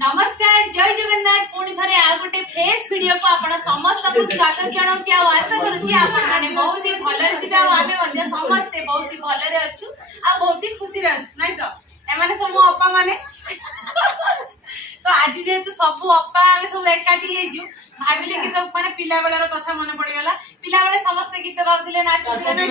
नमस्कार जय जगन्नाथ पुणी थरे आ गोटे फ्रेश वीडियो को आपण समस्त को स्वागत जणाउची आ आशा करूची आपण माने बहुत ही भलरे थिबा आ आमे मध्ये समस्त बहुत ही भलरे अछु आ बहुत ही खुशी रे अछु नै त एमाने सब मो अप्पा माने तो आज जेतु सब अप्पा आमे सब एकाठी हे जु भाबिले कि सब माने पिला बेलार कथा मन पड़ी गला पिला बेले समस्त गीत गाउथिले नाचुथिले नै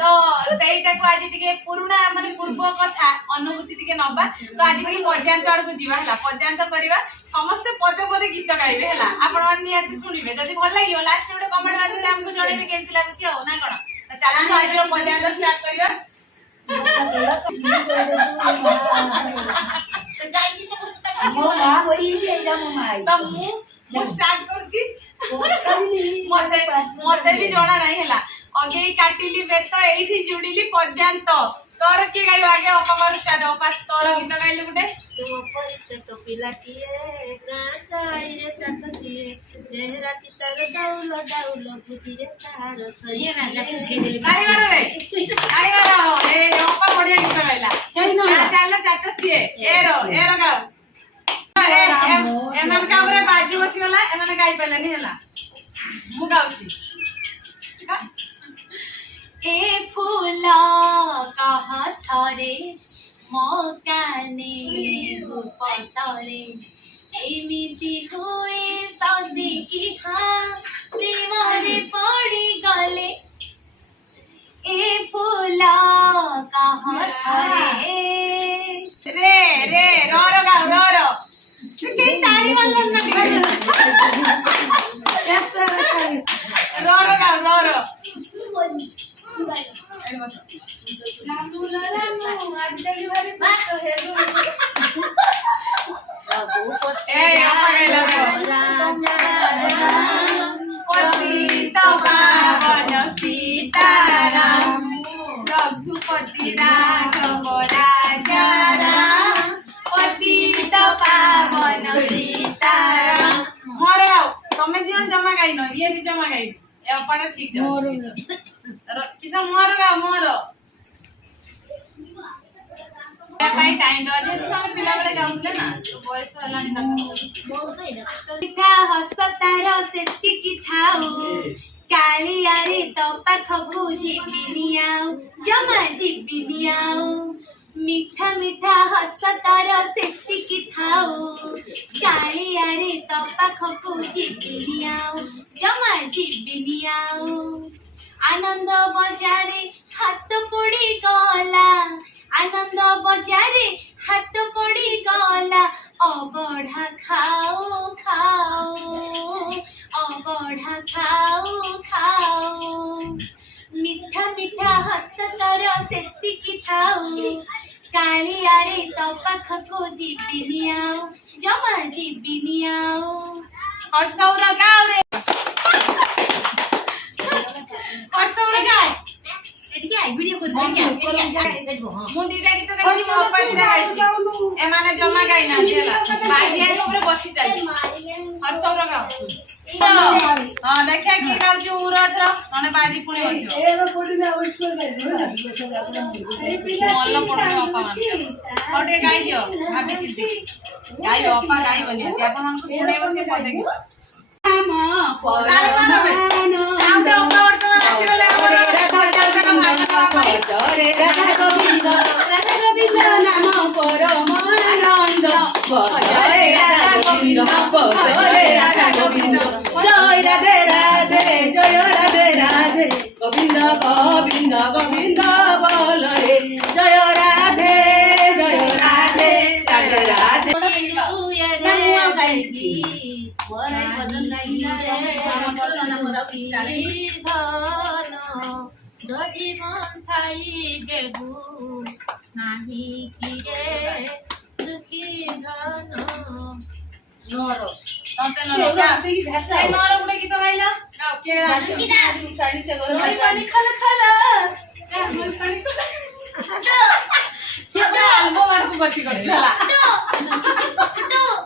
तो सेइटा को आज टिके पुरुना माने पूर्व कथा अनुभूति टिके नबा तो आज टिके पद्यांत आड़ को जीवा हला पद्यांत करबा समस्त पदे पदे गीत गाइबे हला आपण माने नियाति सुनिबे जदी भल लागियो लास्ट में कमेंट माध्यम हमको जणेबे केमति लागुची हो ना कोन तो चला आज रो पद्यांत स्टार्ट करिया तो जाई कि सब मो मां होई जे जा मो माई तो मु स्टार्ट करची मते भी जणा नाही हला अगे काटिली बेत एठी जुडिली पद्यांत तोर के गाइब आगे अपमार स्टार्ट हो पास तोर गीत गाइले गुटे तो परिचय पिलाटिए ग्रासाई रे चटतिए चेहरा की तर दाउल बुद्धि रे तार सही ना जाके खेदेली गाड़ी वाला ए ओपा बढ़िया गीत गाइला चलो चटसिए एरो गाओ एमन का हमरे बाजू बसी गला एमन गाइ पेलनी हला मु गाउची ए फूला कहा थारे मकाने रूपतरे एमिति हुए सदी की हाँ प्रेमरे पड़ी गले ए फूला कहा थारे रे रे रो गाओ के ताली मारन ना रो गाओ रघुपति राघव राजा राम पतित पावन सीताराम मोर गाओ तमे जन जमा गाई न ये भी जमा गाई ए अपन ठीक जा किसा मोर गाओ मोर ए भाई टाइम दो जे तो हम पिला बेले गाउले ना तो वॉइस वाला नहीं था मिठा हसतार सेति की थाउ कालियारे तो पाखबु जीबिनियाउ जमा जीबिनियाउ मीठा मीठा हसतार सेति की थाउ कालियारे तो पाखबु जीबिनियाउ जमा जीबिनियाउ आनंद बजारे हाथ पड़ी गला आनंद बजारे हाथ पड़ी गला अबढ़ा खाओ खाओ अबढ़ा खाओ खाओ मीठा मीठा हसतर सेति की थाउ कालियारे तो पाखको जीबिनियाउ जमा जीबिनियाउ और सौरा गाओ रे और सौरा गाओ एटिके आई वीडियो को मु दीटा गीत गाइछि सोपा दीटा गाइछि ए माने जमा गाइ ना देला बाजी आइ ऊपर बसी जाई और सौरा गाओ हां देखा कि गाउ छु उरद्र माने बाजी पुणी बसियो एरो पडिना ओइछो गाइ मल्ल पडले अपा मान ओटे गाइ दियो भाबी चिंती गाइ अपा गाइ बनिया ते आपन मन को सुने बसे पदे की राम परमानो राम अपा वर्तमान आसी गले रे राधा गोविंद नाम परमानंद जय राधा गोविंद जय राधा गोविंद जय राधे राधे जय राधे राधे गोविंद गोविंद गोविंद बोल रे जय राधे राधे राधे राधे नाम गाइगी वराई बदन गाइला नाम रखी धन ददी मन थाई बेबू नाही किए सुखी धन नोरो तते नोरो ए नोरो गुडे गीत गाइला गाओ के साइड से गरो पानी खल खल मोर पानी खल सीधा अल्बम मार को गति करला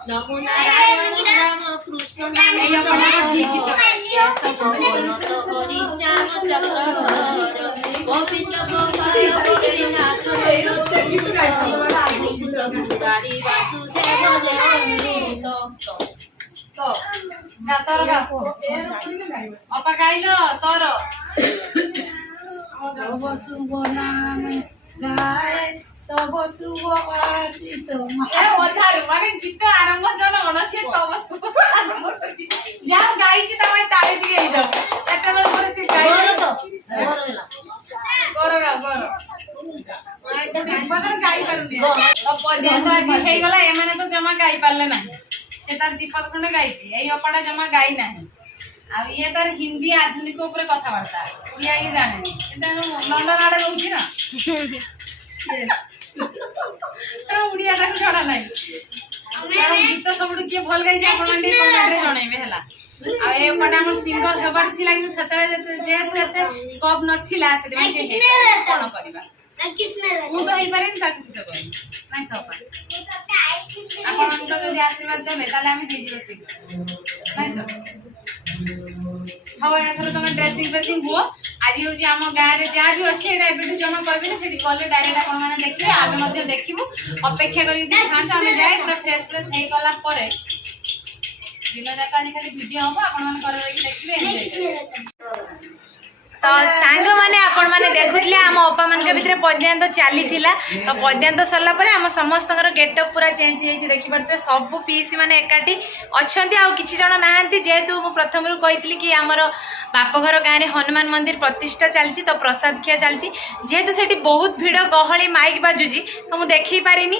नमो नारायण राम कृष्ण नाम ए बड़ा गीत तो हरि श्याम चक्र गोविंद गोपाल गोविंद नाथ रे से गीत गाइला वासुदेव गा तोर गा अपा गाइलो तोर तब शुभ नाम गाए तब शुभ आशीष ए ओधारु माने गीत आरंभ जन गणसी तब शुभ आरंभ करछि जा गाइछि तमे ताळे दिए हेदो एते बेर पर से गाइ गोरो गा गोरो बदन गाइ करूनी अब पदिया तो आज हे गला ए माने तो जमा गाइ पाले ना से तार दीपक खंड गाइछि एई अपाडा जमा गाइ नाही आ ये तार हिंदी आधुनिक ऊपर कथा वार्ता ये जाने एटा लंडन आडे रहउछि ना उड़िया तक छड़ा नहीं गीत सब किए भल गाई आपण माने कमेंट रे जणाइबे हला आ ए पडा हमर सिंगर हेबार थिला कि सतळे जेतु एते स्कोप नथिला से से कोन करबा मु तो हे पारे ता किछ कोइ नाही सब आपण तो जे आशीर्वाद देबे ताले हम दे दियो से नाही तो हवा एथरो तुम ड्रेसिंग फेसिंग हो आज हो जे हम गाय रे जा भी अछि एटा एबे जमा कहबे ना सेठी कॉल डायरेक्ट आपण माने देखिबे आबे मध्ये देखिबो अपेक्षा करी कि हां हम जाए पूरा फ्रेश फ्रेश हे गला परे दिन जाका खाली वीडियो हम आपण माने करे देखिबे एन्जॉय तो सांग माने आपण माने देखुतले हम अपा मान के भीतर पद्यांत चली थिला तो पद्यांत सरला परे हम समस्तकर गेटअप पूरा चेंज हे छी देखि परते सब पीसी माने एकाठी अछंती आ किछि जण नाहंती जेतु मु प्रथम रु कहितली कि हमर बापघर गाँ रे हनुमान मंदिर प्रतिष्ठा चलची तो प्रसाद खिया चलची जेतु सेठी बहुत भीड़ गहली माइक बाजुजी तो मु देखि पारिनी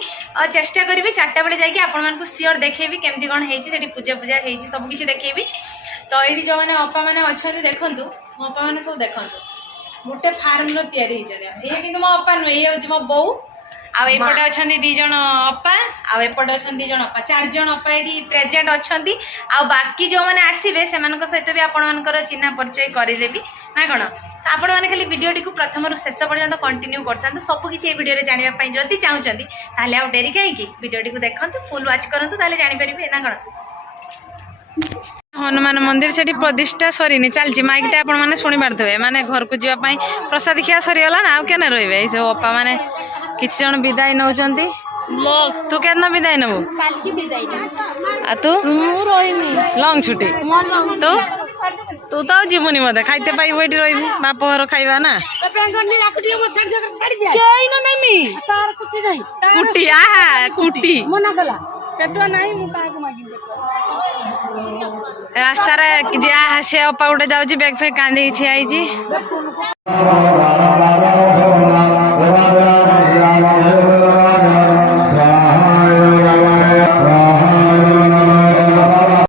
चेष्टा करिवि 4टा बेले जाई कि आपण मान को सियोर देखेबी केमती कोन हेची सेठी पूजा पूजा हेची सब किछि देखेबी तो ये जो मैंने अपा मैंने अच्छा देखु मो अपा मैंने सब देखु गोटे फार्म रि ये कि मो अपा नुहे ये हूँ मो बो आपटे अच्छा दीज अपा आपटे अच्छा दीज अपा 4 जन अपा ये प्रेजेंट अच्छा बाकी जो मैंने आसवे से सहित भी आपर चिन्हा परिचय करदेवी ना कौन आपण मैंने खाली वीडियोटी को प्रथम शेष पर्यटन कंटिन्यू कर सबकि वीडियो जानापी जदि चाहते आउ डेरी कहीं वीडियोटी को देखते फुल वाच करूँ जानीपर ना कौन हनुमान मंदिर से प्रतिष्ठा सरीनी चलती माइकटा आपण मैंने शुणी पारे माने घर को जावाई प्रसाद खिया सरीगला ना आउ केना रे सब अपा मैंने किसी जन विदाय नौ तू के विदाय नबू तू लंग छुट्टी तू तो जीवनी मत खाइते पाइबू ये रही बाप घर खाइबा ना कुटी आहा कुटी रास्तार जा से अपा गोटे जाऊँ बैग फैग कांदी ठिया।